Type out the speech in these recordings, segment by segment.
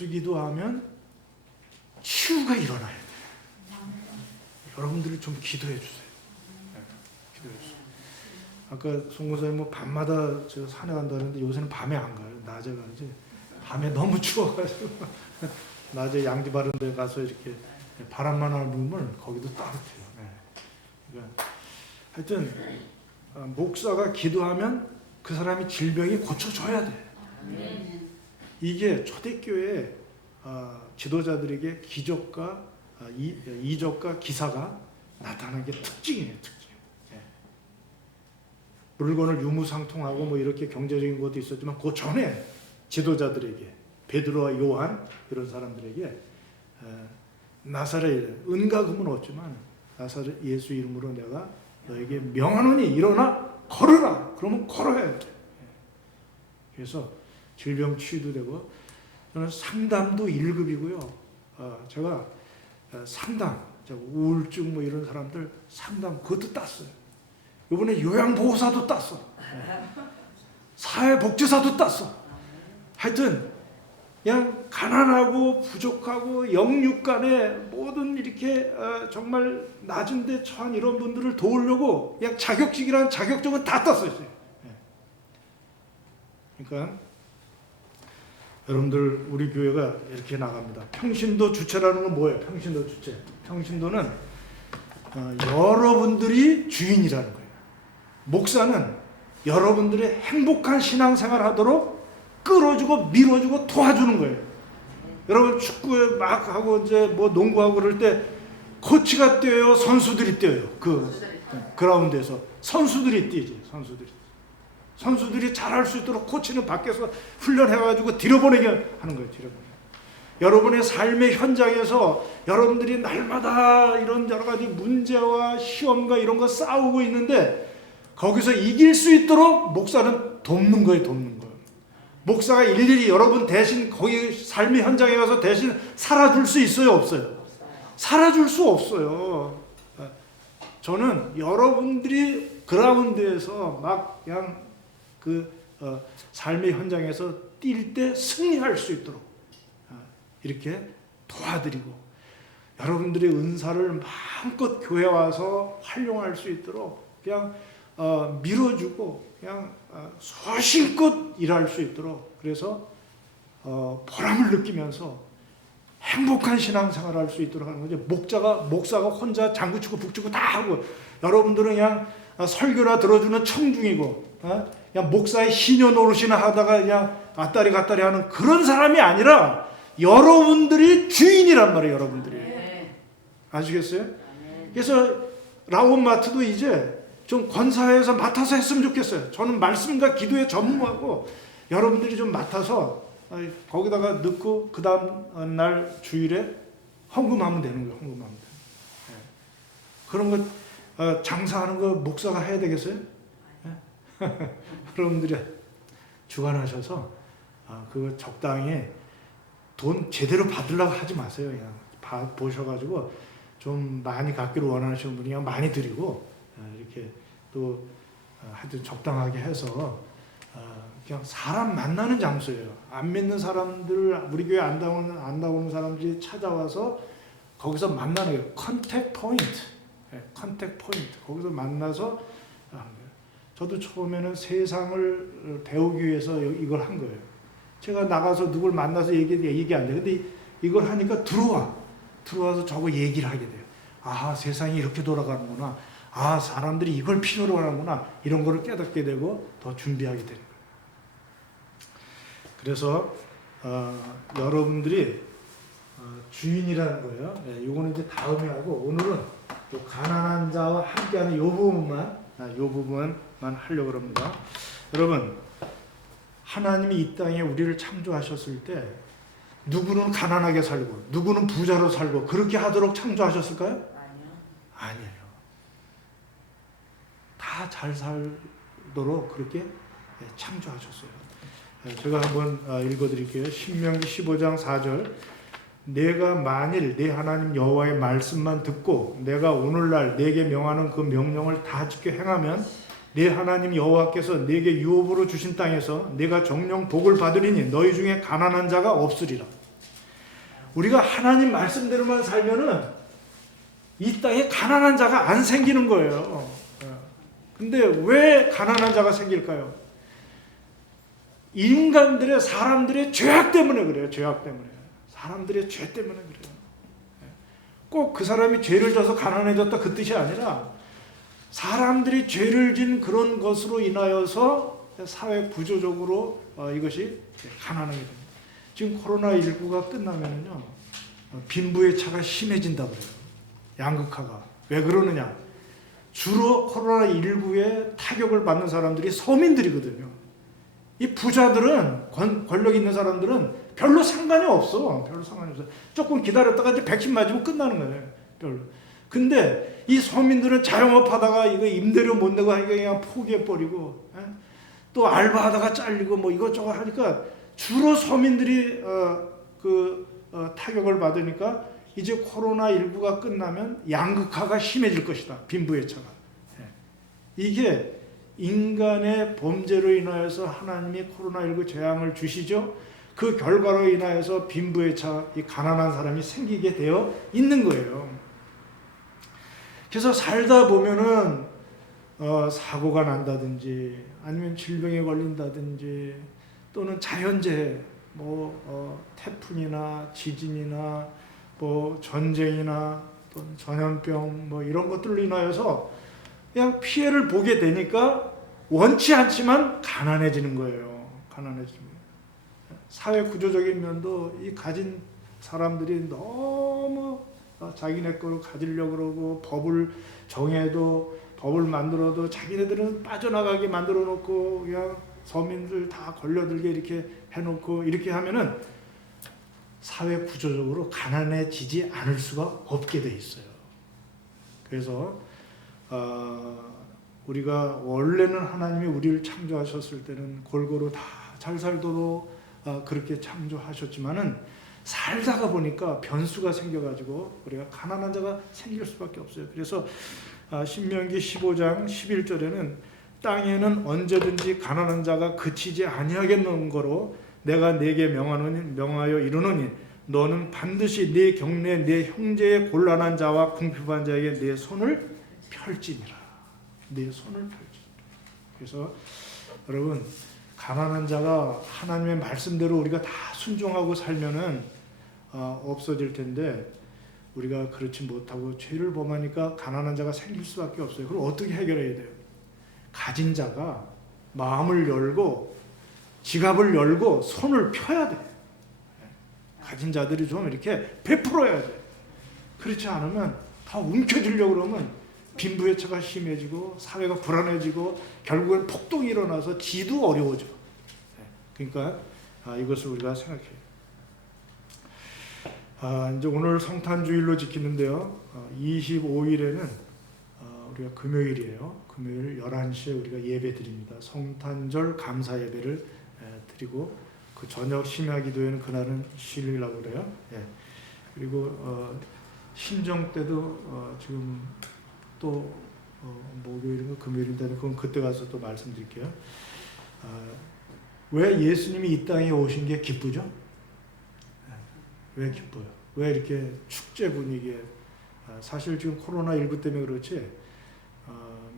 다투기도 치유가 일어나야 돼요. 여러분들이 좀 기도해 주세요. 기도해 주세요. 아까 송고사님 뭐 밤마다 저 산에 간다는데 요새는 밤에 안 가요. 낮에 가지. 밤에 너무 추워가지고 낮에 양지 바른 데 가서 이렇게 바람만 안 불면 거기도 따뜻해요. 그러니까 하여튼 목사가 기도하면 그 사람이 질병이 고쳐져야 돼. 이게 초대교회 지도자들에게 기적과 이적과 기사가 나타나는 게 특징이에요. 특징. 물건을 유무상통하고 뭐 이렇게 경제적인 것도 있었지만 그 전에 지도자들에게 베드로와 요한 이런 사람들에게 나사렛 은과 금은 없지만 나사렛 예수 이름으로 내가 너에게 명하노니 일어나 걸으라. 그러면 걸어야 돼. 그래서 질병 치유도 되고 저는 상담도 1급이고요. 제가 상담, 우울증 뭐 이런 사람들 상담 그것도 땄어요. 이번에 요양보호사도 땄어. 사회복지사도 땄어. 하여튼 그냥 가난하고 부족하고 영육간에 모든 이렇게 정말 낮은 데 처한 이런 분들을 도우려고 그냥 자격증이라는 자격증은 다 땄어요. 그러니까 여러분들 우리 교회가 이렇게 나갑니다. 평신도 주체라는 건 뭐예요? 평신도 주체. 평신도는 여러분들이 주인이라는 거예요. 목사는 여러분들이 행복한 신앙생활 하도록 끌어주고 밀어주고 도와주는 거예요. 여러분 축구에 막 하고 이제 뭐 농구하고 그럴 때 코치가 뛰어요, 선수들이 뛰어요. 그 그라운드에서 선수들이 뛰지. 선수들이 잘할 수 있도록 코치는 밖에서 훈련해가지고 들여보내게 하는 거예요. 여러분의 삶의 현장에서 여러분들이 날마다 이런 여러 가지 문제와 시험과 이런 거 싸우고 있는데 거기서 이길 수 있도록 목사는 돕는 거예요. 목사가 일일이 여러분 대신 거기 삶의 현장에 가서 대신 살아줄 수 있어요? 없어요? 살아줄 수 없어요. 저는 여러분들이 그라운드에서 막 그냥 삶의 현장에서 뛸 때 승리할 수 있도록 이렇게 도와드리고 여러분들의 은사를 마음껏 교회 와서 활용할 수 있도록 그냥 밀어주고 그냥 소신껏 일할 수 있도록 그래서 보람을 느끼면서 행복한 신앙생활을 할 수 있도록 하는 거죠. 목사가 혼자 장구치고 북치고 다 하고 여러분들은 그냥 설교나 들어주는 청중이고 그냥 목사의 시녀 노릇이나 하다가 그냥 왔다리 갔다리 하는 그런 사람이 아니라 여러분들이 주인이란 말이에요. 여러분들이. 아시겠어요? 그래서 라온마트도 이제 좀 권사회에서 맡아서 했으면 좋겠어요. 저는 말씀과 기도에 전무하고 여러분들이 좀 맡아서 거기다가 넣고 그 다음 날 주일에 헌금하면 되는 거예요. 헌금하면 돼요. 그런 거 장사하는 거 목사가 해야 되겠어요? 여러분들이 주관하셔서 그거 적당히 돈 제대로 받으려고 하지 마세요. 그냥 보셔가지고 좀 많이 갖기를 원하시는 분이 그냥 많이 드리고 이렇게 또 하여튼 적당하게 해서 그냥 사람 만나는 장소예요. 안 믿는 사람들 우리 교회 안 나오는 사람들이 찾아와서 거기서 만나는 거예요. 컨택 포인트. 거기서 만나서 저도 처음에는 세상을 배우기 위해서 이걸 한 거예요. 제가 나가서 누굴 만나서 얘기 안 돼. 근데 이걸 하니까 들어와서 저거 얘기를 하게 돼요. 아, 세상이 이렇게 돌아가는구나. 아, 사람들이 이걸 필요로 하는구나. 이런 거를 깨닫게 되고 더 준비하게 되는 거예요. 그래서 여러분들이 주인이라는 거예요. 이거는 이제 다음에 하고 오늘은 또 가난한 자와 함께하는 이 부분만 하려고 합니다. 여러분, 하나님이 이 땅에 우리를 창조하셨을 때 누구는 가난하게 살고 누구는 부자로 살고 그렇게 하도록 창조하셨을까요? 아니에요. 다 잘 살도록 그렇게 창조하셨어요. 제가 한번 읽어드릴게요. 신명기 15장 4절. 내가 만일 내 하나님 여호와의 말씀만 듣고 내가 오늘날 내게 명하는 그 명령을 다 지켜 행하면 내 하나님 여호와께서 내게 유업으로 주신 땅에서 내가 정령 복을 받으리니 너희 중에 가난한 자가 없으리라. 우리가 하나님 말씀대로만 살면은 이 땅에 가난한 자가 안 생기는 거예요. 근데 왜 가난한 자가 생길까요? 인간들의, 사람들의 죄악 때문에 그래요. 죄악 때문에. 사람들의 죄 때문에 그래요. 꼭 그 사람이 죄를 져서 가난해졌다 그 뜻이 아니라 사람들이 죄를 진 그런 것으로 인하여서 사회 구조적으로 이것이 가난하게 됩니다. 지금 코로나19가 끝나면요, 빈부의 차가 심해진다 그래요. 양극화가. 왜 그러느냐? 주로 코로나19에 타격을 받는 사람들이 서민들이거든요. 이 부자들은, 권력 있는 사람들은 별로 상관이 없어. 별로 상관이 없어. 조금 기다렸다가 이제 백신 맞으면 끝나는 거예요. 별로. 근데 이 서민들은 자영업 하다가 이거 임대료 못 내고 하니까 그냥 포기해버리고, 또 알바하다가 잘리고 뭐 이것저것 하니까 주로 서민들이 타격을 받으니까 이제 코로나19가 끝나면 양극화가 심해질 것이다. 빈부의 차가. 이게 인간의 범죄로 인하여서 하나님이 코로나19 재앙을 주시죠. 그 결과로 인하여서 빈부의 차, 이 가난한 사람이 생기게 되어 있는 거예요. 그래서 살다 보면은 사고가 난다든지 아니면 질병에 걸린다든지 또는 자연재해, 태풍이나 지진이나 전쟁이나 또는 전염병 이런 것들로 인하여서 그냥 피해를 보게 되니까 원치 않지만 가난해지는 거예요. 가난해지는 거예요. 사회 구조적인 면도 이 가진 사람들이 너무 자기네 거로 가지려고 그러고 법을 정해도 법을 만들어도 자기네들은 빠져나가게 만들어 놓고 그냥 서민들 다 걸려들게 이렇게 해놓고 이렇게 하면은 사회 구조적으로 가난해지지 않을 수가 없게 돼 있어요. 그래서 우리가 원래는 하나님이 우리를 창조하셨을 때는 골고루 다 잘 살도록 그렇게 창조하셨지만은 살다가 보니까 변수가 생겨가지고 우리가 가난한 자가 생길 수밖에 없어요. 그래서 신명기 15장 11절에는 땅에는 언제든지 가난한 자가 그치지 아니하겠는 거로 내가 네게 명하여 이르노니 너는 반드시 네 경내 네 형제의 곤란한 자와 궁핍한 자에게 네 손을 펼지니라. 네 손을 펼지니라. 그래서 여러분, 가난한 자가 하나님의 말씀대로 우리가 다 순종하고 살면은 없어질 텐데 우리가 그렇지 못하고 죄를 범하니까 가난한 자가 생길 수밖에 없어요. 그럼 어떻게 해결해야 돼요? 가진 자가 마음을 열고 지갑을 열고 손을 펴야 돼. 가진 자들이 좀 이렇게 베풀어야 돼. 그렇지 않으면 다 움켜쥐려고 그러면 빈부의 차가 심해지고 사회가 불안해지고 결국엔 폭동이 일어나서 지도 어려워져. 그러니까 이것을 우리가 생각해요. 이제 오늘 성탄주일로 지키는데요. 25일에는 우리가 금요일이에요. 금요일 11시에 우리가 예배 드립니다. 성탄절 감사 예배를 드리고 그 저녁 심야 기도회는 그날은 쉬려고 그래요. 그리고 신정 때도 지금 또 목요일인가 금요일인데 그건 그때 가서 또 말씀드릴게요. 왜 예수님이 이 땅에 오신 게 기쁘죠? 왜 기뻐요? 왜 이렇게 축제 분위기에 사실 지금 코로나19 때문에 그렇지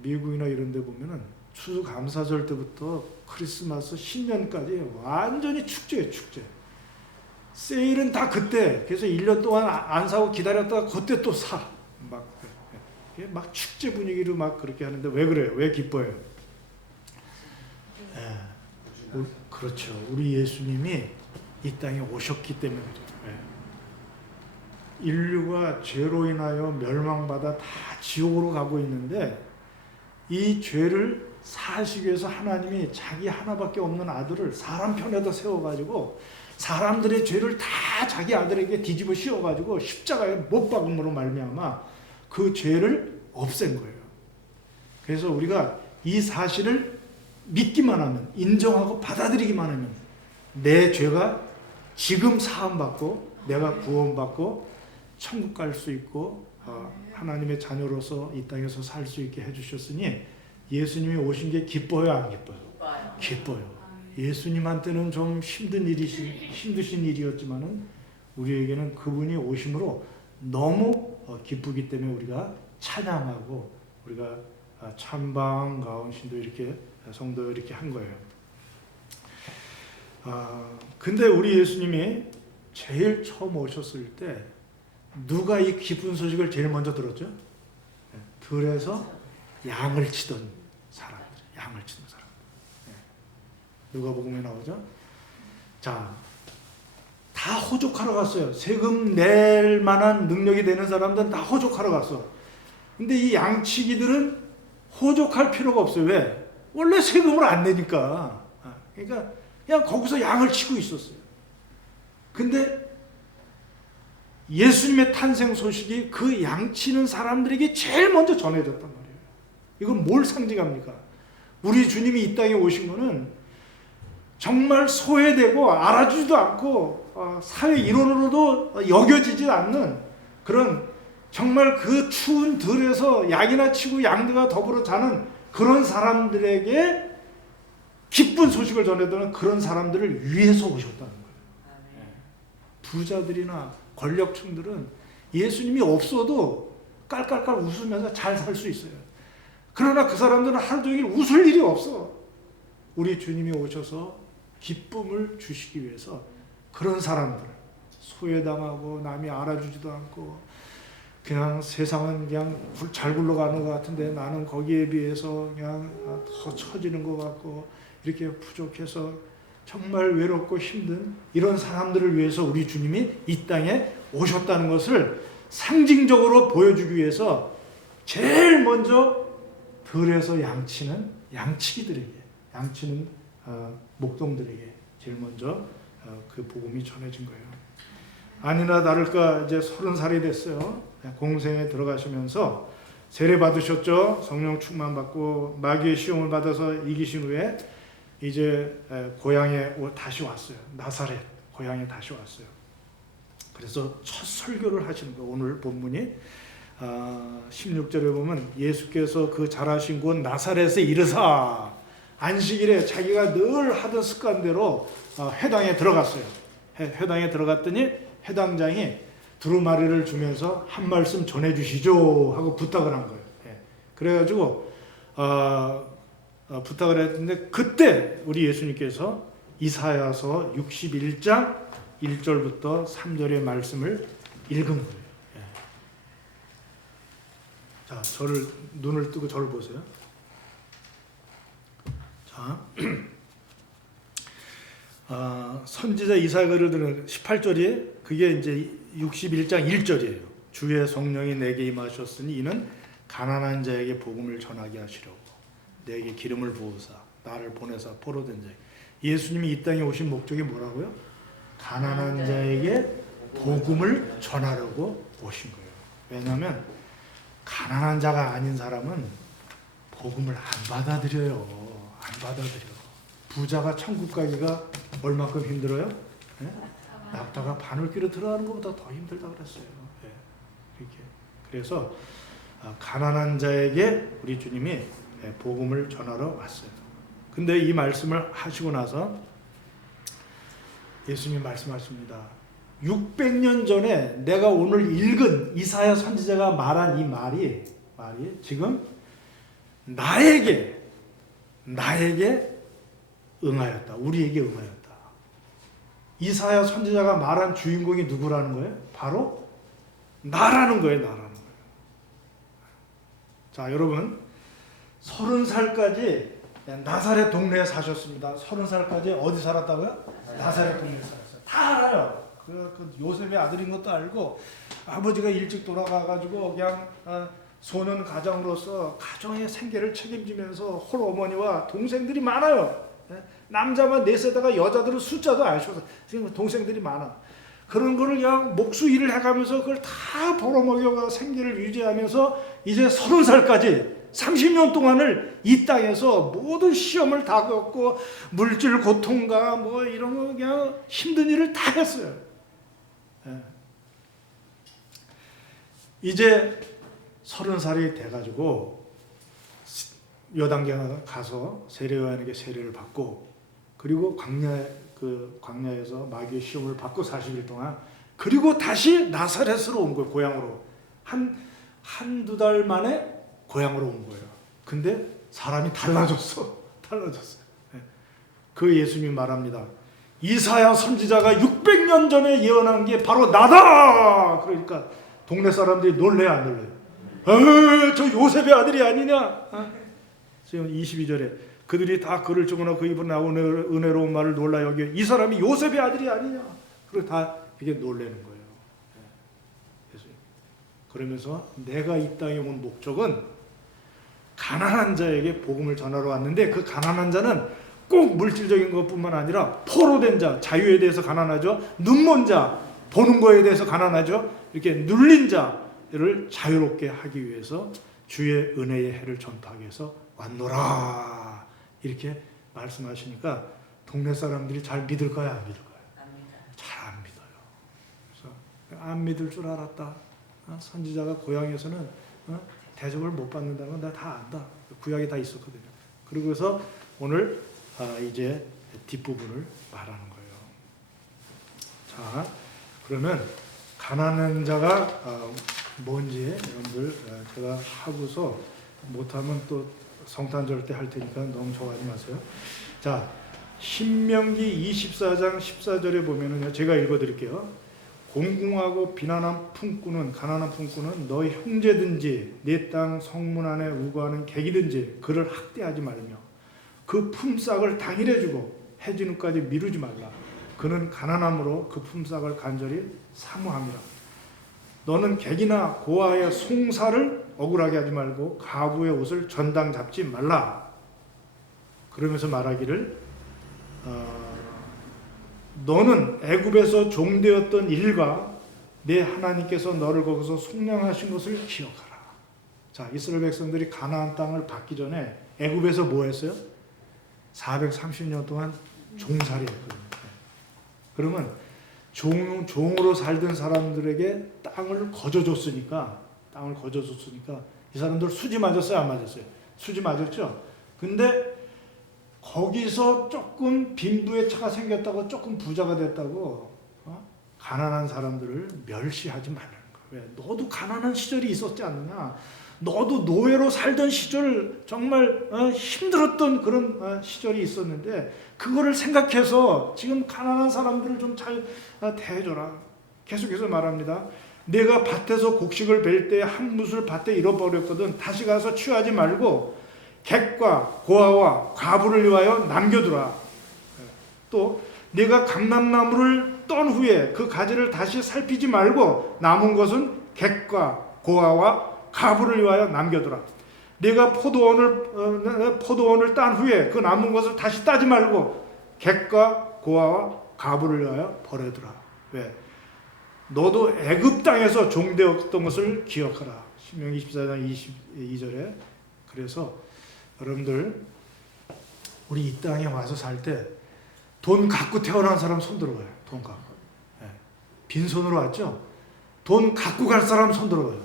미국이나 이런 데 보면은 추수감사절 때부터 크리스마스 신년까지 완전히 축제예요. 축제. 세일은 다 그때. 그래서 1년 동안 안 사고 기다렸다가 그때 또 사. 막 축제 분위기로 막 그렇게 하는데 왜 그래요? 왜 기뻐요? 그렇죠. 우리 예수님이 이 땅에 오셨기 때문에 그래요. 인류가 죄로 인하여 멸망받아 다 지옥으로 가고 있는데 이 죄를 사하시기 위해서 하나님이 자기 하나밖에 없는 아들을 사람 편에다 세워가지고 사람들의 죄를 다 자기 아들에게 뒤집어 씌워가지고 십자가에 못 박음으로 말미암아 그 죄를 없앤 거예요. 그래서 우리가 이 사실을 믿기만 하면, 인정하고 받아들이기만 하면 내 죄가 지금 사함받고 내가 구원받고 천국 갈 수 있고 하나님의 자녀로서 이 땅에서 살 수 있게 해주셨으니 예수님이 오신 게 기뻐요, 안 기뻐요? 기뻐요. 예수님한테는 좀 힘드신 일이었지만은 우리에게는 그분이 오심으로 너무 기쁘기 때문에 우리가 찬양하고 우리가 찬방 가운신도 이렇게 성도 이렇게 한 거예요. 근데 우리 예수님이 제일 처음 오셨을 때 누가 이 기쁜 소식을 제일 먼저 들었죠? 들에서 양을 치던 사람들, 양을 치던 사람들. 누가복음에 나오죠? 자, 다 호족하러 갔어요. 세금 낼 만한 능력이 되는 사람들은 다 호족하러 갔어. 근데 이 양치기들은 호족할 필요가 없어요. 왜? 원래 세금을 안 내니까. 그러니까 그냥 거기서 양을 치고 있었어요. 근데 예수님의 탄생 소식이 그 양치는 사람들에게 제일 먼저 전해졌단 말이에요. 이건 뭘 상징합니까? 우리 주님이 이 땅에 오신 거는 정말 소외되고 알아주지도 않고 사회 일원으로도 여겨지지 않는 그런 정말 그 추운 들에서 약이나 치고 양들과 더불어 자는 그런 사람들에게 기쁜 소식을 전해드는 그런 사람들을 위해서 오셨다는 거예요. 부자들이나 권력층들은 예수님이 없어도 깔깔깔 웃으면서 잘 살 수 있어요. 그러나 그 사람들은 하루 종일 웃을 일이 없어. 우리 주님이 오셔서 기쁨을 주시기 위해서 그런 사람들, 소외당하고 남이 알아주지도 않고 그냥 세상은 그냥 잘 굴러가는 것 같은데 나는 거기에 비해서 그냥 더 처지는 것 같고 이렇게 부족해서 정말 외롭고 힘든 이런 사람들을 위해서 우리 주님이 이 땅에 오셨다는 것을 상징적으로 보여주기 위해서 제일 먼저 들에서 양치는 양치기들에게, 양치는 목동들에게 제일 먼저 그 복음이 전해진 거예요. 아니나 다를까 이제 30살이 됐어요. 공생에 들어가시면서 세례 받으셨죠. 성령 충만 받고 마귀의 시험을 받아서 이기신 후에 이제 고향에 다시 왔어요. 나사렛 고향에 다시 왔어요. 그래서 첫 설교를 하시는 거예요. 오늘 본문이 16절에 보면 예수께서 그 자라신 곳 나사렛에 이르사 안식일에 자기가 늘 하던 습관대로 회당에 들어갔어요. 회당에 들어갔더니 회당장이 두루마리를 주면서 한 말씀 전해주시죠 하고 부탁을 한 거예요. 그래가지고 부탁을 했는데 그때 우리 예수님께서 이사야서 61장 1절부터 3절의 말씀을 읽은 거예요. 자, 저를 눈을 뜨고 저를 보세요. 자, 선지자 이사야가 들은 18절이 그게 이제 61장 1절이에요. 주의 성령이 내게 임하셨으니 이는 가난한 자에게 복음을 전하게 하시려고 내게 기름을 부으사 나를 보내사 포로된 자에게. 예수님이 이 땅에 오신 목적이 뭐라고요? 가난한 자에게 복음을 전하려고 오신 거예요. 왜냐하면 가난한 자가 아닌 사람은 복음을 안 받아들여요. 안 받아들여. 부자가 천국 가기가 얼마큼 힘들어요? 네? 낙타가 바늘귀로 들어가는 것보다 더 힘들다 그랬어요. 네. 이렇게. 그래서 가난한 자에게 우리 주님이 복음을 전하러 왔어요. 근데 이 말씀을 하시고 나서 예수님이 말씀하십니다. 600년 전에 내가 오늘 읽은 이사야 선지자가 말한 이 말이 지금 나에게 응하였다. 우리에게 응하였다. 이사야 선지자가 말한 주인공이 누구라는 거예요? 바로 나라는 거예요. 나라는 거예요. 자, 여러분 30살까지 나사렛 동네에 사셨습니다. 30살까지 어디 살았다고요? 나사렛 동네에 살았어요. 다 알아요. 그 요셉의 아들인 것도 알고 아버지가 일찍 돌아가가지고 그냥 소년 가장으로서 가정의 생계를 책임지면서 홀어머니와 동생들이 많아요. 남자만 넷에다가 여자들은 숫자도 아셔서 동생들이 많아. 그런 거를 그냥 목수 일을 해가면서 그걸 다 벌어먹여가 생계를 유지하면서 이제 30살까지 30년 동안을 이 땅에서 모든 시험을 다 겪고 물질 고통과 뭐 이런 거 그냥 힘든 일을 다 했어요. 이제 30살이 돼가지고 여당에 가서 세례요한에게 세례를 받고 그리고 광야에서 마귀의 시험을 받고 40일 동안 그리고 다시 나사렛으로 온 거예요. 고향으로. 한두 달 만에 고향으로 온 거예요. 근데 사람이 달라졌어. 달라졌어요. 그 예수님이 말합니다. 이사야 선지자가 600년 전에 예언한 게 바로 나다. 그러니까 동네 사람들이 놀래 안 놀래요? 저 요셉의 아들이 아니냐? 지금 22절에 그들이 다 글을 적어놓고 그 입으로 나오는 은혜로운 말을 놀라 여겨 이 사람이 요셉의 아들이 아니냐? 그리고 다 이게 놀래는 거예요. 그러면서 내가 이 땅에 온 목적은 가난한 자에게 복음을 전하러 왔는데 그 가난한 자는 꼭 물질적인 것뿐만 아니라 포로된 자, 자유에 대해서 가난하죠. 눈먼 자, 보는 거에 대해서 가난하죠. 이렇게 눌린 자를 자유롭게 하기 위해서 주의 은혜의 해를 전파하기 위해서 왔노라. 이렇게 말씀하시니까 동네 사람들이 잘 믿을까요? 안 믿을까요? 잘 안 믿어요. 그래서 안 믿을 줄 알았다. 선지자가 고향에서는 대접을 못 받는다는 건 내가 다 안다. 구약에 다 있었거든요. 그러고서 오늘 이제 뒷부분을 말하는 거예요. 자, 그러면 가난한 자가 뭔지 여러분들 제가 하고서 못하면 또 성탄절 때 할 테니까 너무 좋아하지 마세요. 자, 신명기 24장 14절에 보면은요, 제가 읽어드릴게요. 공궁하고 비난한 품꾼은 가난한 품꾼은 너희 형제든지 내 땅 성문 안에 우거하는 객이든지 그를 학대하지 말며 그 품삯을 당일에 주고 해지는까지 미루지 말라. 그는 가난함으로 그 품삯을 간절히 사모함이라. 너는 객이나 고아의 송사를 억울하게 하지 말고 가부의 옷을 전당 잡지 말라. 그러면서 말하기를 너는 애굽에서 종되었던 일과 내 하나님께서 너를 거기서 속량하신 것을 기억하라. 자, 이스라엘 백성들이 가나안 땅을 받기 전에 애굽에서 뭐 했어요? 430년 동안 종살이 했거든요. 그러면 종으로 살던 사람들에게 땅을 거저줬으니까 이 사람들 수지 맞았어요? 안 맞았어요? 수지 맞았죠? 근데 거기서 조금 빈부의 차가 생겼다고 조금 부자가 됐다고 가난한 사람들을 멸시하지 말라는 거예요. 왜? 너도 가난한 시절이 있었지 않느냐? 너도 노예로 살던 시절 정말 힘들었던 그런 시절이 있었는데 그거를 생각해서 지금 가난한 사람들을 좀 잘 대해줘라. 계속해서 말합니다. 내가 밭에서 곡식을 벨 때 한 뭇을 밭에 잃어버렸거든. 다시 가서 취하지 말고 객과 고아와 과부를 위하여 남겨두라. 또 내가 감람나무를 떤 후에 그 가지를 다시 살피지 말고 남은 것은 객과 고아와 과부를 위하여 남겨두라. 내가 포도원을 딴 후에 그 남은 것을 다시 따지 말고 객과 고아와 과부를 위하여 버려두라. 왜? 너도 애굽 땅에서 종되었던 것을 기억하라. 신명기 24장 22절에. 그래서 여러분들 우리 이 땅에 와서 살 때 돈 갖고 태어난 사람 손 들어봐요. 돈 갖고. 빈손으로 왔죠? 돈 갖고 갈 사람 손 들어봐요.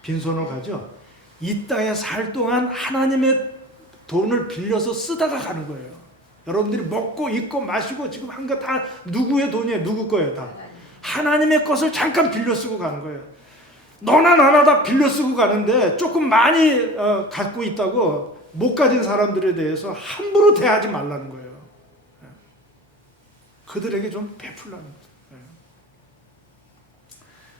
빈손으로 가죠? 이 땅에 살 동안 하나님의 돈을 빌려서 쓰다가 가는 거예요. 여러분들이 먹고 입고 마시고 지금 한 거 다 누구의 돈이에요? 누구 거예요? 다. 하나님의 것을 잠깐 빌려 쓰고 가는 거예요. 너나 나나 다 빌려 쓰고 가는데 조금 많이 갖고 있다고 못 가진 사람들에 대해서 함부로 대하지 말라는 거예요. 그들에게 좀 베풀라는 거예요.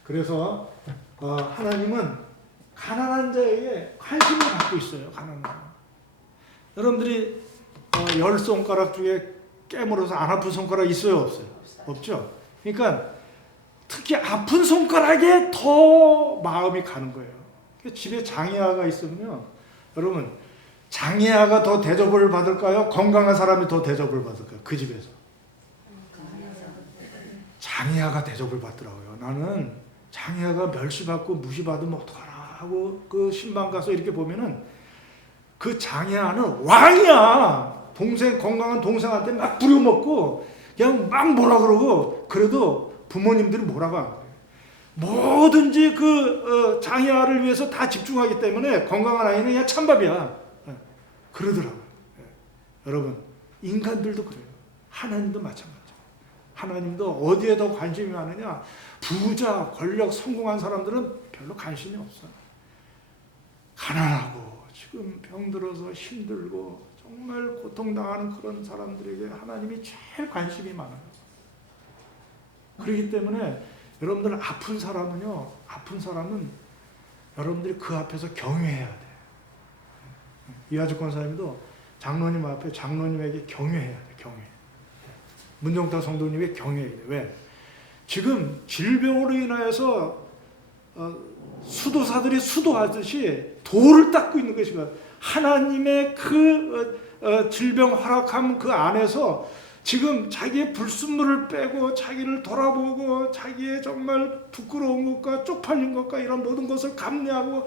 그래서 하나님은 가난한 자에게 관심을 갖고 있어요. 가난한 자. 여러분들이 10손가락 중에 깨물어서 안 아픈 손가락 있어요? 없어요? 없죠? 그러니까 특히 아픈 손가락에 더 마음이 가는 거예요. 집에 장애아가 있으면요, 여러분, 장애아가 더 대접을 받을까요? 건강한 사람이 더 대접을 받을까요? 그 집에서. 장애아가 대접을 받더라고요. 나는 장애아가 멸시받고 무시받으면 어떡하나 하고 그 신방 가서 이렇게 보면은 그 장애아는 왕이야. 건강한 동생한테 막 부려먹고 그냥 막 뭐라 그러고, 그래도 부모님들이 뭐라고 안 거예요. 뭐든지 그 장애아를 위해서 다 집중하기 때문에 건강한 아이는 그냥 찬밥이야. 그러더라고요. 여러분, 인간들도 그래요. 하나님도 마찬가지예요. 하나님도 어디에 더 관심이 많으냐? 부자, 권력, 성공한 사람들은 별로 관심이 없어요. 가난하고 지금 병들어서 힘들고 정말 고통당하는 그런 사람들에게 하나님이 제일 관심이 많아요. 그렇기 때문에 여러분들 아픈 사람은요, 아픈 사람은 여러분들이 그 앞에서 경외해야 돼. 이하주 권사님도 장로님 앞에 장로님에게 경외해야 돼. 경외. 문정타 성도님에게 경외해야 돼. 왜? 지금 질병으로 인하여서 수도사들이 수도하듯이 돌을 닦고 있는 것이고, 하나님의 그 질병 허락함 그 안에서 지금 자기의 불순물을 빼고 자기를 돌아보고 자기의 정말 부끄러운 것과 쪽팔린 것과 이런 모든 것을 감내하고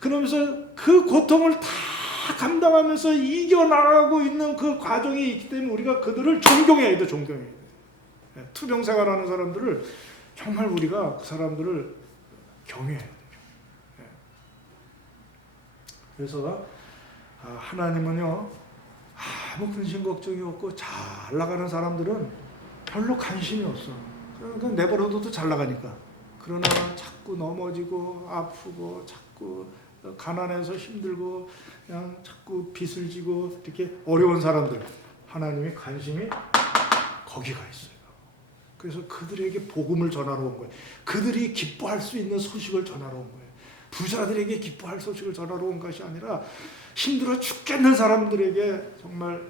그러면서 그 고통을 다 감당하면서 이겨나가고 있는 그 과정이 있기 때문에 우리가 그들을 존경해야 돼. 존경해야 돼. 투병생활하는 사람들을 정말 우리가 그 사람들을 경외해야 돼. 그래서 하나님은요, 아무 근심 걱정이 없고 잘 나가는 사람들은 별로 관심이 없어. 그러니까 내버려둬도 잘 나가니까. 그러나 자꾸 넘어지고 아프고 자꾸 가난해서 힘들고 그냥 자꾸 빚을 지고 이렇게 어려운 사람들, 하나님의 관심이 거기가 있어요. 그래서 그들에게 복음을 전하러 온 거예요. 그들이 기뻐할 수 있는 소식을 전하러 온 거예요. 부자들에게 기뻐할 소식을 전하러 온 것이 아니라 힘들어 죽겠는 사람들에게 정말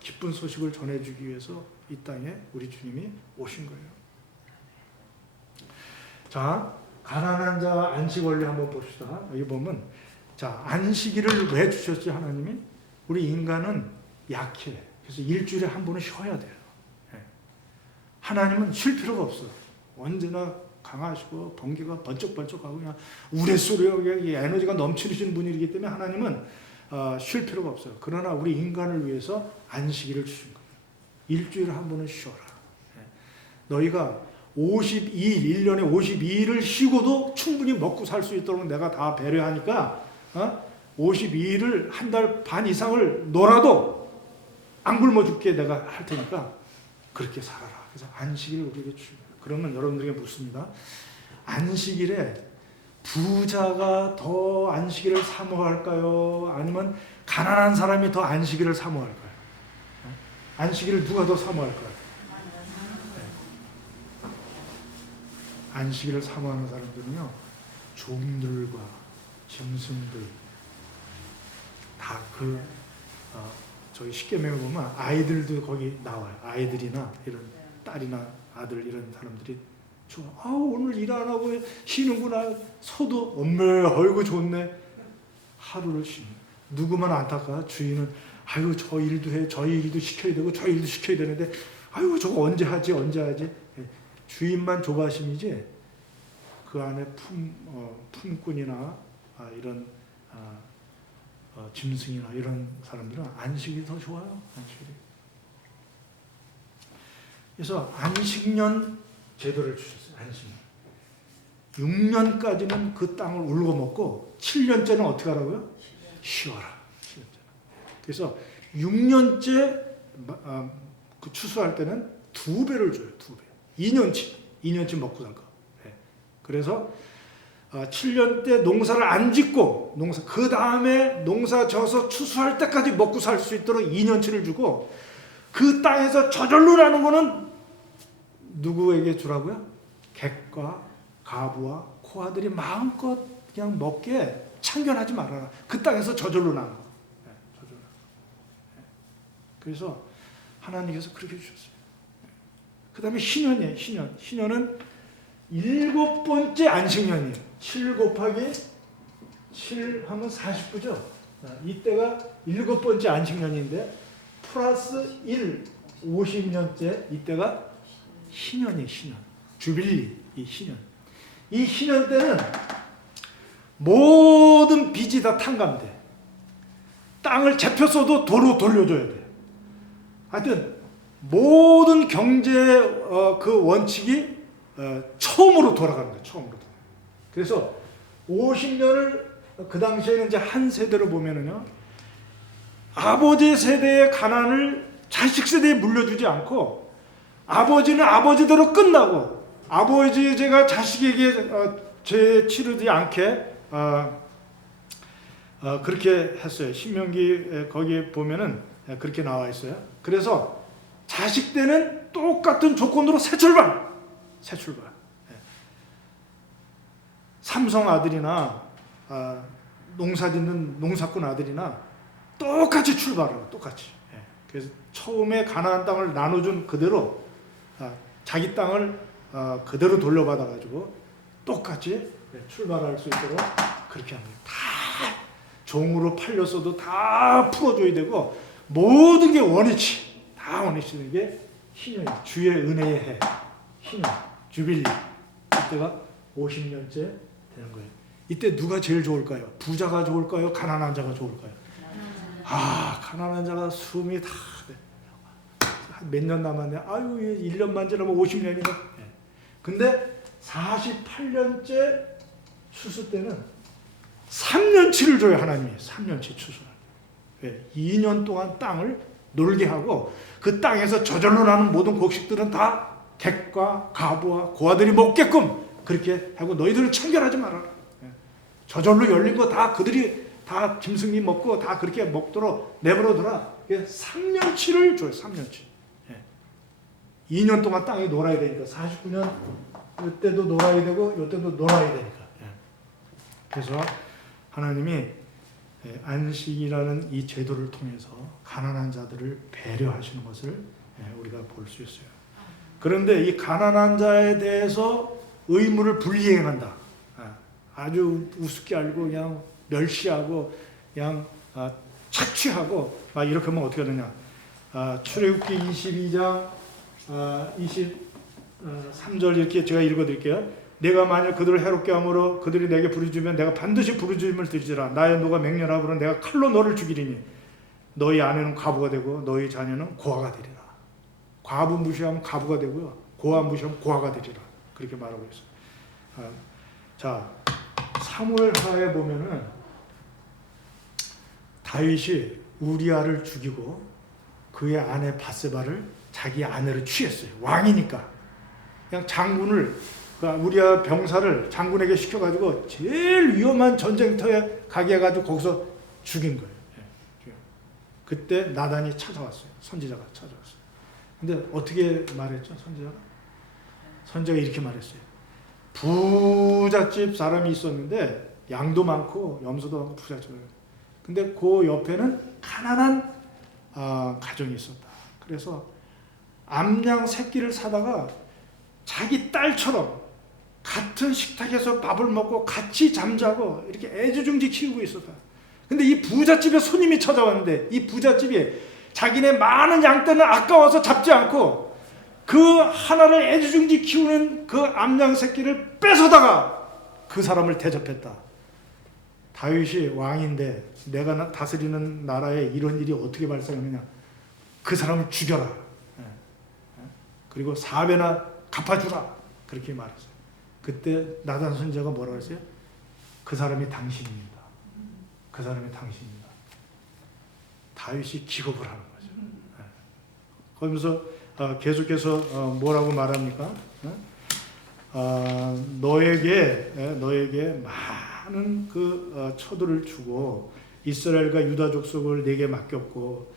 기쁜 소식을 전해주기 위해서 이 땅에 우리 주님이 오신 거예요. 자, 가난한 자 안식 원리 한번 봅시다. 여기 보면, 자, 안식일을 왜 주셨지 하나님이? 우리 인간은 약해. 그래서 일주일에 한 번은 쉬어야 돼요. 하나님은 쉴 필요가 없어. 언제나 강하시고 번개가 번쩍번쩍하고 그냥 우레소리하게 에너지가 넘치는 분이기 때문에 하나님은 쉴 필요가 없어요. 그러나 우리 인간을 위해서 안식일을 주신 거예요. 일주일에 한 번은 쉬어라. 너희가 52일, 1년에 52일을 쉬고도 충분히 먹고 살 수 있도록 내가 다 배려하니까 52일을 한 달 반 이상을 놀아도 안 굶어 죽게 내가 할 테니까 그렇게 살아라. 그래서 안식일을 우리에게 주십니다. 그러면 여러분들에게 묻습니다. 안식일에 부자가 더 안식일을 사모할까요? 아니면 가난한 사람이 더 안식일을 사모할까요? 안식일을 누가 더 사모할까요? 안식일을 사모하는 사람들은요, 종들과 짐승들 다 저희 십계명을 보면 아이들도 거기 나와요. 아이들이나 이런 딸이나 아들 이런 사람들이 오늘 일 안 하고 쉬는구나. 소도 엄매 어이구 좋네. 하루를 쉬는. 누구만 안타까? 주인은 아유 저 일도 해, 저 일도 시켜야 되고 저 일도 시켜야 되는데 아유 저거 언제 하지? 주인만 조바심이지 그 안에 품꾼이나 이런 짐승이나 이런 사람들은 안식이 더 좋아요. 안식이. 그래서 안식년 제도를 주셨어요. 안식년. 6년까지는 그 땅을 울고 먹고 7년째는 어떻게 하라고요? 쉬어라. 7년째는. 그래서 6년째 그 추수할 때는 2배를 줘요. 2배. 2년치 먹고 살 거. 네. 그래서 7년 때 농사를 안 짓고 그 다음에 농사 져서 추수할 때까지 먹고 살 수 있도록 2년치를 주고 그 땅에서 저절로 나는 거는 누구에게 주라고요? 객과 가부와 고아들이 마음껏 그냥 먹게 참견하지 말아라. 그 땅에서 저절로 나는 거. 네, 저절로. 네. 그래서 하나님께서 그렇게 주셨어요. 그 다음에 신년이에요. 신년은 7번째 안식년이에요. 7 곱하기 7 하면 49죠. 이때가 7번째 안식년인데 플러스 1, 50년째 이때가 희년이에요. 희년. 주빌리, 이 희년. 이 희년 때는 모든 빚이 다 탕감돼. 땅을 잡혔어도 도로 돌려줘야 돼. 하여튼 모든 경제 그 원칙이 처음으로 돌아가는 거예요. 처음으로. 그래서 50년을 그 당시에는 이제 한 세대로 보면은요, 아버지 세대의 가난을 자식 세대에 물려주지 않고 아버지는 아버지대로 끝나고 아버지의 죄가 자식에게 죄 치르지 않게 그렇게 했어요. 신명기 거기에 보면은 그렇게 나와 있어요. 그래서 자식 때는 똑같은 조건으로 새 출발. 삼성 아들이나 농사짓는 농사꾼 아들이나 똑같이 출발하고 똑같이. 그래서 처음에 가나안 땅을 나눠준 그대로 자기 땅을 그대로 돌려받아가지고 똑같이 출발할 수 있도록 그렇게 합니다. 다 종으로 팔렸어도 다 풀어줘야 되고 모든 게 원위치 다 원위치는 게 희년, 주의 은혜의 해, 희년, 주빌리. 이때가 50년째 되는 거예요. 이때 누가 제일 좋을까요? 부자가 좋을까요? 가난한 자가 좋을까요? 가난한 자가 숨이 다 몇 년 남았네. 아유, 1년만 지나면 50년이네. 근데 48년째 추수 때는 3년치를 줘요. 하나님이 3년치 추수를. 2년 동안 땅을 놀게 하고 그 땅에서 저절로 나는 모든 곡식들은 다 객과 가부와 고아들이 먹게끔 그렇게 하고 너희들은 청결하지 말아라. 저절로 열린 거 다 그들이 다 짐승이 먹고 다 그렇게 먹도록 내버려둬라. 3년치를 줘요. 3년치. 2년 동안 땅에 놀아야 되니까 49년 이때도 놀아야 되고 이때도 놀아야 되니까. 그래서 하나님이 안식이라는 이 제도를 통해서 가난한 자들을 배려하시는 것을 우리가 볼 수 있어요. 그런데 이 가난한 자에 대해서 의무를 불이행한다. 아주 우습게 알고 그냥 멸시하고 그냥 착취하고 이렇게 하면 어떻게 하느냐. 출애굽기 22장 23절 이렇게 제가 읽어드릴게요. 내가 만일 그들을 해롭게 함으로 그들이 내게 부르짖으면 내가 반드시 부르짖음을 들으리라. 나의 노가 맹렬하므로 내가 칼로 너를 죽이리니 너희 아내는 과부가 되고 너희 자녀는 고아가 되리라. 과부 무시하면 과부가 되고요. 고아 무시하면 고아가 되리라. 그렇게 말하고 있어요. 자, 사무엘하에 보면은 다윗이 우리아를 죽이고 그의 아내 바세바를 자기 아내로 취했어요. 왕이니까. 그냥 장군을, 그러니까 우리아 병사를 장군에게 시켜가지고 제일 위험한 전쟁터에 가게 해가지고 거기서 죽인 거예요. 그때 나단이 찾아왔어요. 선지자가 찾아왔어요. 근데 어떻게 말했죠? 선지자가 이렇게 말했어요. 부잣집 사람이 있었는데 양도 많고 염소도 많고 부잣집. 근데 그 옆에는 가난한 가정이 있었다. 그래서 암양 새끼를 사다가 자기 딸처럼 같은 식탁에서 밥을 먹고 같이 잠자고 이렇게 애지중지 키우고 있었다. 근데 이 부잣집에 손님이 찾아왔는데 이 부잣집이 자기네 많은 양떼는 아까워서 잡지 않고 그 하나를 애지중지 키우는 그 암양 새끼를 뺏어다가 그 사람을 대접했다. 다윗이 왕인데 내가 다스리는 나라에 이런 일이 어떻게 발생하느냐. 그 사람을 죽여라. 그리고 4배나 갚아주라. 그렇게 말했어요. 그때 나단 선지자가 뭐라고 했어요? 그 사람이 당신입니다. 그 사람이 당신입니다. 다윗이 기겁을 하는 거죠. 그러면서 계속해서 뭐라고 말합니까? 너에게 많은 그 처들을 주고 이스라엘과 유다 족속을 내게 맡겼고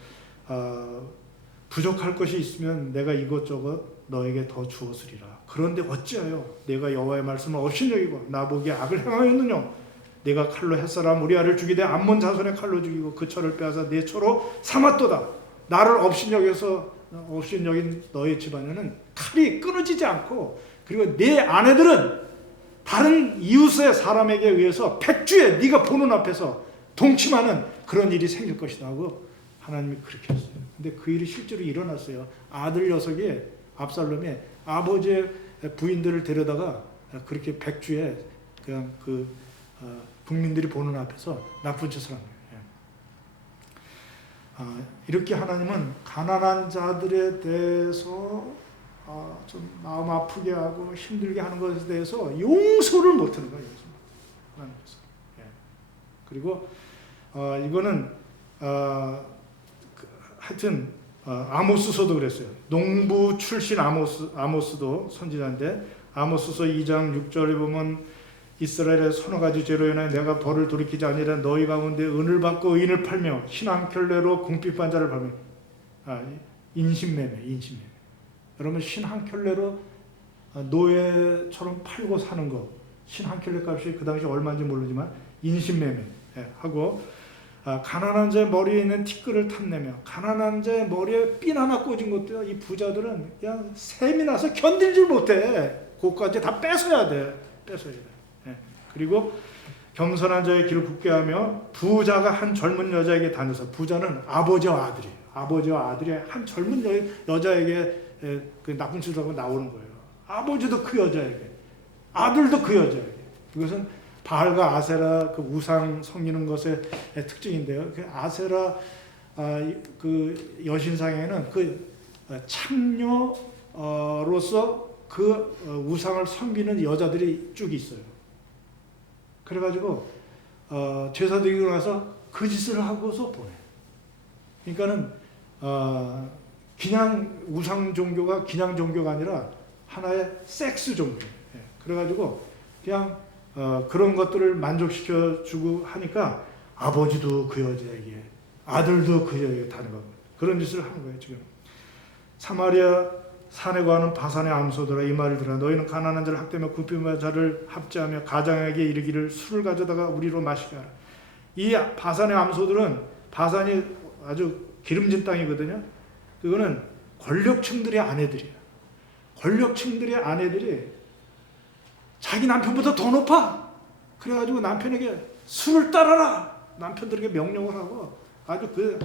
부족할 것이 있으면 내가 이것저것 너에게 더 주었으리라. 그런데 어찌하여 내가 여호와의 말씀을 업신여기고 나보기에 악을 행하였느냐. 내가 칼로 햇사람 우리아를 죽이되 암몬 자손의 칼로 죽이고 그 처를 빼앗아 내 처로 삼았도다. 나를 업신여긴 너의 집안에는 칼이 끊어지지 않고 그리고 내 아내들은 다른 이웃의 사람에게 의해서 백주에 네가 보는 앞에서 동침하는 그런 일이 생길 것이다 하고 하나님이 그렇게 했어요. 근데 그 일이 실제로 일어났어요. 아들 녀석이 압살롬이 아버지의 부인들을 데려다가 그렇게 백주에 그냥 국민들이 보는 앞에서 나쁜 짓을 한 거예요. 이렇게 하나님은 가난한 자들에 대해서 좀 마음 아프게 하고 힘들게 하는 것에 대해서 용서를 못하는 거예요. 하나님께서. 그리고 이거는 하여튼 아모스서도 그랬어요. 농부 출신 아모스도 선지자인데 아모스서 2장 6절에 보면 이스라엘의 서너 가지 죄로 인하여 내가 벌을 돌이키지 아니라 너희 가운데 은을 받고 의인을 팔며 신 한 켤레로 궁핍한 자를 팔며 인신매매. 여러분 신 한 켤레로 노예처럼 팔고 사는 거, 신 한 켤레 값이 그 당시 얼마인지 모르지만 인신매매 하고 가난한 자의 머리에 있는 티끌을 탐내며 가난한 자의 머리에 핀 하나 꽂은 것도요. 이 부자들은 그냥 샘이 나서 견딜질 못해. 그것까지 다 뺏어야 돼. 그리고 겸손한 자의 길을 굳게 하며 부자가 한 젊은 여자에게 다녀서 부자는 아버지와 아들이 한 젊은 여자에게 그 나쁜 짓을 하고 나오는 거예요. 아버지도 그 여자에게, 아들도 그 여자에게. 이것은 바알과 아세라 그 우상 섬기는 것의 특징인데요. 그 아세라 그 여신상에는 그 창녀로서 그 우상을 섬기는 여자들이 쭉 있어요. 그래가지고 제사 드리고 나서 그 짓을 하고서 보내. 그러니까는 그냥 우상 종교가 그냥 종교가 아니라 하나의 섹스 종교. 그래가지고 그냥 그런 것들을 만족시켜 주고 하니까 아버지도 그 여자에게, 아들도 그 여자에게 다녀가고 그런 짓을 하는 거예요. 지금 사마리아 산에 거하는 바산의 암소들아 이 말을 들으라. 너희는 가난한 자를 학대하며 굶은 자를 합제하며 가장에게 이르기를 술을 가져다가 우리로 마시게 하라. 이 바산의 암소들은, 바산이 아주 기름진 땅이거든요. 그거는 권력층들의 아내들이에요. 권력층들의 아내들이 자기 남편보다 더 높아. 그래가지고 남편에게 술을 따라라. 남편들에게 명령을 하고 아주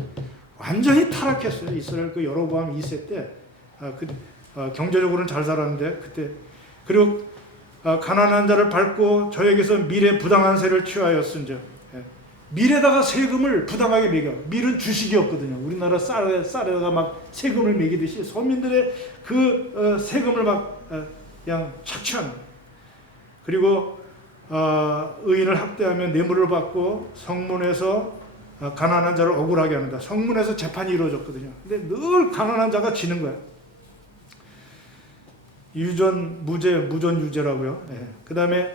완전히 타락했어요. 이스라엘 그 여로보암 2세 때. 경제적으로는 잘 살았는데 그때. 그리고 가난한 자를 밟고 저에게서 밀에 부당한 세를 취하였은즉. 밀에다가 세금을 부당하게 매겨. 밀은 주식이었거든요. 우리나라 쌀에다가 막 세금을 매기듯이 서민들의 그 세금을 막 그냥 착취하는 거예요. 그리고 의인을 학대하며 뇌물을 받고 성문에서 가난한 자를 억울하게 합니다. 성문에서 재판이 이루어졌거든요. 근데 늘 가난한 자가 지는 거야. 유전 유죄라고요. 그 다음에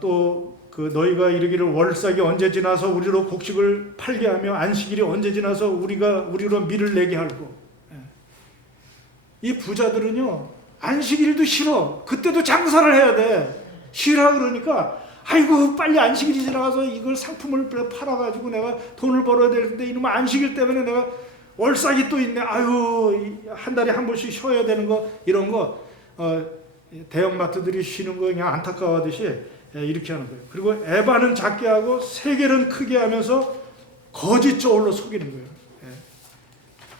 또 그 너희가 이르기를 월삭이 언제 지나서 우리로 곡식을 팔게 하며 안식일이 언제 지나서 우리로 밀을 내게 하고. 이 부자들은요 안식일도 싫어. 그때도 장사를 해야 돼. 쉬라 그러니까 아이고 빨리 안식일이 지나가서 이걸 상품을 팔아가지고 내가 돈을 벌어야 되는데 이놈의 안식일 때문에 내가 월삭이 또 있네. 아유 한 달에 한 번씩 쉬어야 되는 거 이런 거 대형마트들이 쉬는 거 그냥 안타까워하듯이 이렇게 하는 거예요. 그리고 에바는 작게 하고 세겔은 크게 하면서 거짓 저울로 속이는 거예요.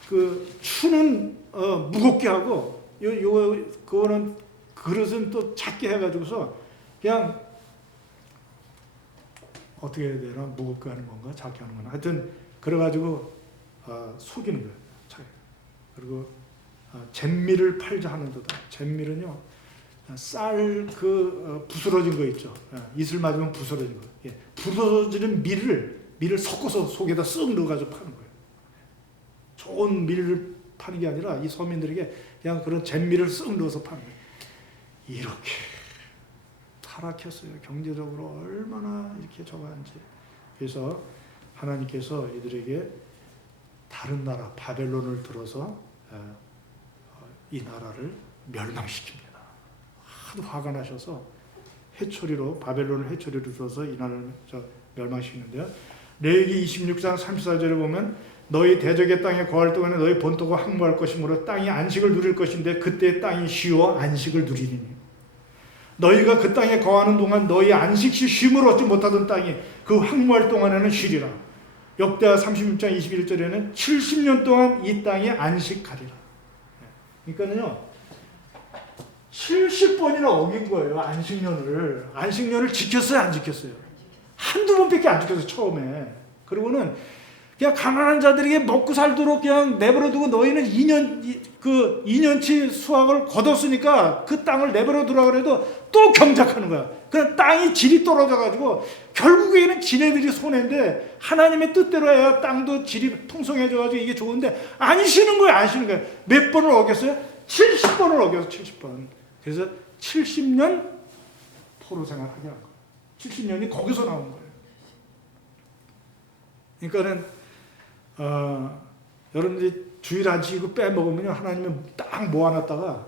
그 추는 무겁게 하고 그거는 그릇은 또 작게 해가지고서 그냥 어떻게 해야 되나 무겁게 하는 건가 작게 하는 건가 하여튼 그래가지고 속이는 거예요. 그리고 잼미를 팔자 하는도다. 잼미는요 쌀 부스러진 거 있죠. 이슬 맞으면 부스러진 거. 부스러지는 밀을 섞어서 속에다 쓱 넣어가지고 파는 거예요. 좋은 밀을 파는 게 아니라 이 서민들에게 그냥 그런 잼미를 쓱 넣어서 파는 거예요. 이렇게 타락했어요. 경제적으로 얼마나 이렇게 저거한지. 그래서 하나님께서 이들에게 다른 나라 바벨론을 들어서 이 나라를 멸망시킵니다. 하도 화가 나셔서 바벨론을 회초리로 들어서 이 나라를 멸망시키는데요. 레위기 26장 34절에 보면 너희 대적의 땅에 거할 동안에 너희 본토가 항모할 것이므로 땅이 안식을 누릴 것인데 그때 땅이 쉬어 안식을 누리리니 너희가 그 땅에 거하는 동안 너희 안식시 쉼을 얻지 못하던 땅이 그 항모할 동안에는 쉬리라. 역대하 36장 21절에는 70년 동안 이 땅에 안식하리라. 그러니까는요 70번이나 어긴 거예요. 안식년을 지켰어요 안 지켰어요? 한두 번밖에 안 지켰어요 처음에. 그리고는 그냥 가난한 자들에게 먹고 살도록 그냥 내버려두고 너희는 2년치 수확을 거뒀으니까 그 땅을 내버려두라 그래도 또 경작하는 거야. 그냥 땅이 질이 떨어져가지고 결국에는 지네들이 손해인데 하나님의 뜻대로 해야 땅도 질이 풍성해져가지고 이게 좋은데 안 쉬는 거야, 안 쉬는 거야. 몇 번을 어겼어요? 70번을 어겼어, 70번. 그래서 70년 포로 생활하게 한 거야. 70년이 거기서 나온 거예요. 그러니까는 여러분들이 주일 안 지키고 빼먹으면 하나님은 딱 모아놨다가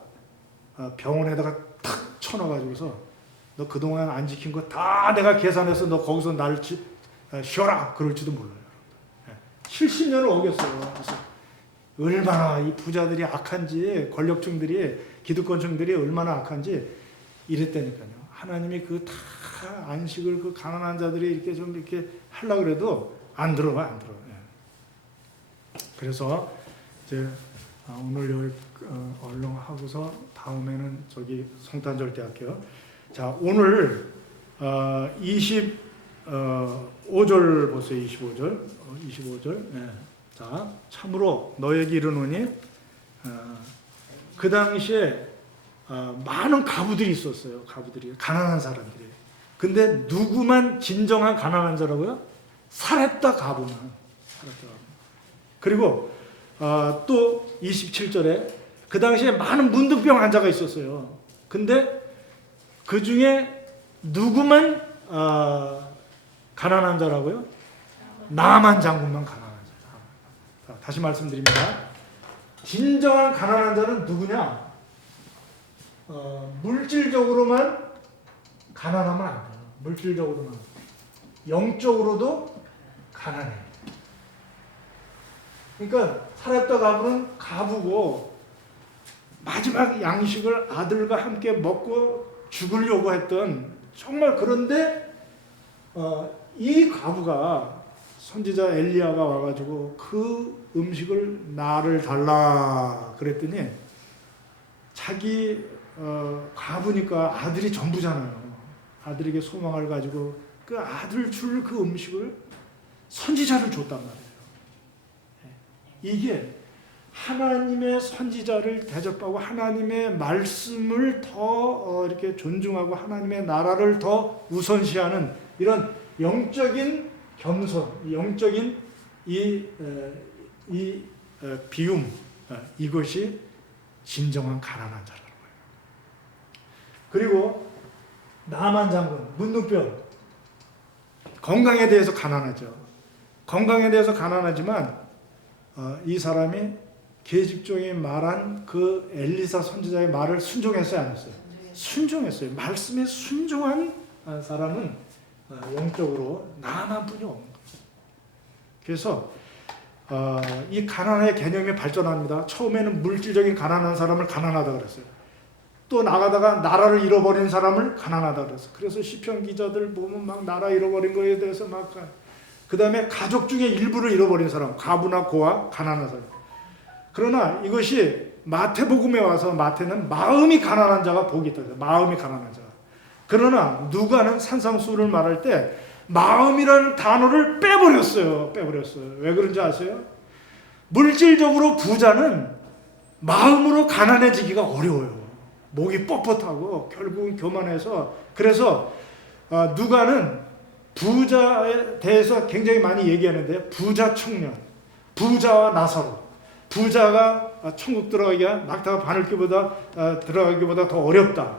병원에다가 탁 쳐넣어가지고서 너 그동안 안 지킨 거 다 내가 계산해서 너 거기서 날 쉬어라 그럴지도 몰라요. 70년을 어겼어요. 그래서 얼마나 이 부자들이 악한지, 권력층들이, 기득권층들이 얼마나 악한지 이랬다니까요. 하나님이 그 다 안식을 그 가난한 자들이 이렇게 좀 이렇게 하려고 그래도 안 들어가, 안 들어. 그래서 이제 오늘 여기 얼른 하고서 다음에는 저기 성탄절 때 할게요. 자, 오늘 25절 보세요. 25절. 네. 자, 참으로 너에게 이르노니 그 당시에 많은 가부들이 있었어요. 가부들이, 가난한 사람들이. 근데 누구만 진정한 가난한 자라고요? 사렙다 가부만. 사렙다 가부. 그리고 또 27절에 그 당시에 많은 문둥병 환자가 있었어요. 근데 그 중에 누구만 가난한 자라고요? 나만 장군만 가난한 자. 다시 말씀드립니다. 진정한 가난한 자는 누구냐? 물질적으로만 가난하면 안 돼요. 물질적으로만. 영적으로도 가난해. 그러니까 사렙다 가부는 가부고 마지막 양식을 아들과 함께 먹고 죽으려고 했던, 정말, 그런데 이 가부가 선지자 엘리야가 와가지고 그 음식을 나를 달라 그랬더니 자기 가부니까 아들이 전부잖아요. 아들에게 소망을 가지고 그 아들 줄 그 음식을 선지자를 줬단 말이에요. 이게 하나님의 선지자를 대접하고 하나님의 말씀을 더 이렇게 존중하고 하나님의 나라를 더 우선시하는 이런 영적인 겸손, 영적인 이 비움, 이것이 진정한 가난한 자라는 거예요. 그리고 나만 장군, 문둥병, 건강에 대해서 가난하죠. 건강에 대해서 가난하지만 이 사람이 계집종이 말한 그 엘리사 선지자의 말을 순종했어요, 안 했어요? 순종했어요. 말씀에 순종한 사람은 영적으로 나만뿐이 없는 거예요. 그래서 이 가난의 개념이 발전합니다. 처음에는 물질적인 가난한 사람을 가난하다 그랬어요. 또 나가다가 나라를 잃어버린 사람을 가난하다 그랬어요. 그래서 시편 기자들 보면 막 나라 잃어버린 거에 대해서 막, 그 다음에 가족 중에 일부를 잃어버린 사람, 가부나 고아, 가난한 사람. 그러나 이것이 마태복음에 와서 마태는 마음이 가난한 자가 복이 있다. 마음이 가난한 자. 그러나 누가는 산상수훈을 말할 때 마음이라는 단어를 빼버렸어요. 왜 그런지 아세요? 물질적으로 부자는 마음으로 가난해지기가 어려워요. 목이 뻣뻣하고 결국은 교만해서. 그래서 누가는 부자에 대해서 굉장히 많이 얘기하는데, 부자 청년, 부자와 나사로, 부자가 천국 들어가기가 낙타가 바늘기보다 들어가기보다 더 어렵다.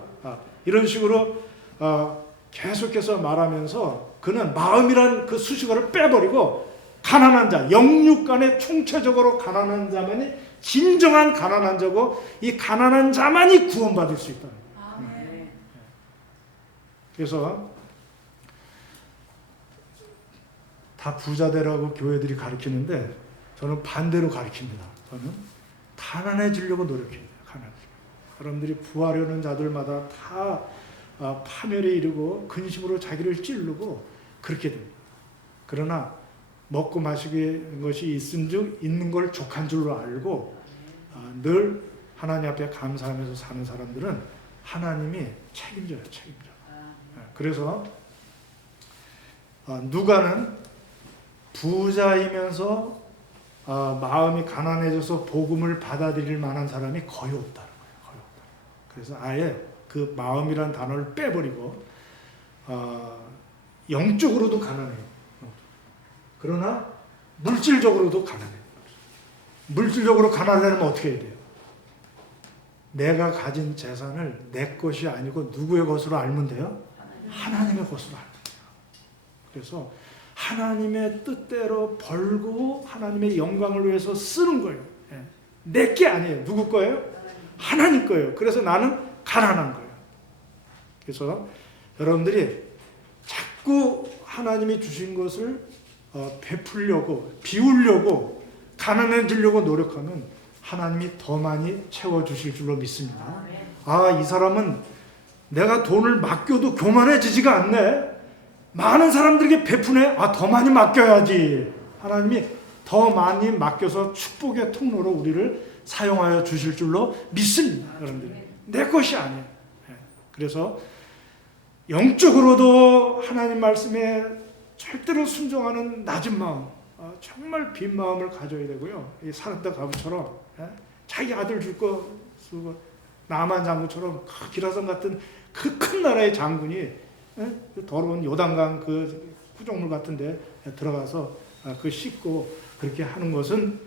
이런 식으로 계속해서 말하면서 그는 마음이란 그 수식어를 빼버리고 가난한 자, 영육간에 총체적으로 가난한 자만이 진정한 가난한 자고 이 가난한 자만이 구원받을 수 있다. 그래서 다 부자 되라고 교회들이 가르치는데 저는 반대로 가르칩니다. 저는 가난해지려고 노력해야 돼요. 사람들이 부하려는 자들마다 다 파멸에 이르고 근심으로 자기를 찌르고 그렇게 됩니다. 그러나 먹고 마시는 것이 있은즉 있는 걸 족한 줄로 알고 늘 하나님 앞에 감사하면서 사는 사람들은 하나님이 책임져요. 그래서 누가는 부자이면서 마음이 가난해져서 복음을 받아들일 만한 사람이 거의 없다는 거예요. 거의 없다. 그래서 아예 그 마음이란 단어를 빼버리고 영적으로도 가난해요. 그러나 물질적으로도 가난해요. 물질적으로 가난하려면 어떻게 해야 돼요? 내가 가진 재산을 내 것이 아니고 누구의 것으로 알면 돼요? 하나님의 것으로 알면 돼요. 그래서 하나님의 뜻대로 벌고 하나님의 영광을 위해서 쓰는 거예요. 내 게 아니에요. 누구 거예요? 하나님 거예요. 그래서 나는 가난한 거예요. 그래서 여러분들이 자꾸 하나님이 주신 것을 베풀려고 비우려고 가난해지려고 노력하면 하나님이 더 많이 채워주실 줄로 믿습니다. 이 사람은 내가 돈을 맡겨도 교만해지지가 않네. 많은 사람들에게 베푸네. 더 많이 맡겨야지. 하나님이 더 많이 맡겨서 축복의 통로로 우리를 사용하여 주실 줄로 믿습니다. 여러분들, 내 것이 아니에요. 그래서 영적으로도 하나님 말씀에 절대로 순종하는 낮은 마음, 정말 빈 마음을 가져야 되고요. 이 사르다 가부처럼 자기 아들 줄 거 쓰고 나만 장군처럼 기라성 같은 그 큰 나라의 장군이 더러운 요단강 그 구정물 같은데 들어가서 그 씻고 그렇게 하는 것은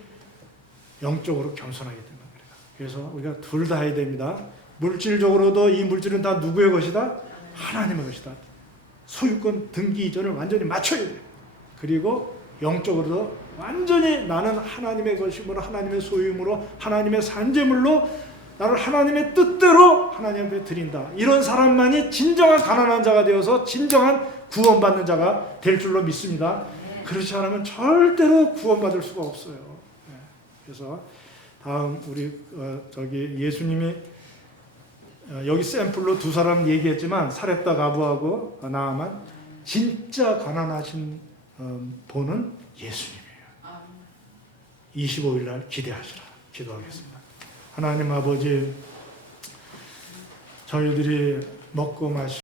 영적으로 겸손하게 됩니다. 그래서 우리가 둘 다 해야 됩니다. 물질적으로도 이 물질은 다 누구의 것이다? 하나님의 것이다. 소유권 등기 이전을 완전히 맞춰야 돼요. 그리고 영적으로도 완전히 나는 하나님의 것이므로 하나님의 소유이므로 하나님의 산재물로 나를 하나님의 뜻대로 하나님 앞에 드린다. 이런 사람만이 진정한 가난한 자가 되어서 진정한 구원받는 자가 될 줄로 믿습니다. 그렇지 않으면 절대로 구원받을 수가 없어요. 그래서 다음 우리 예수님이 여기 샘플로 두 사람 얘기했지만 사렙다 가부하고 나아만 진짜 가난하신 분은 예수님이에요. 25일 날 기대하시라. 기도하겠습니다. 하나님 아버지, 저희들이 먹고 마시고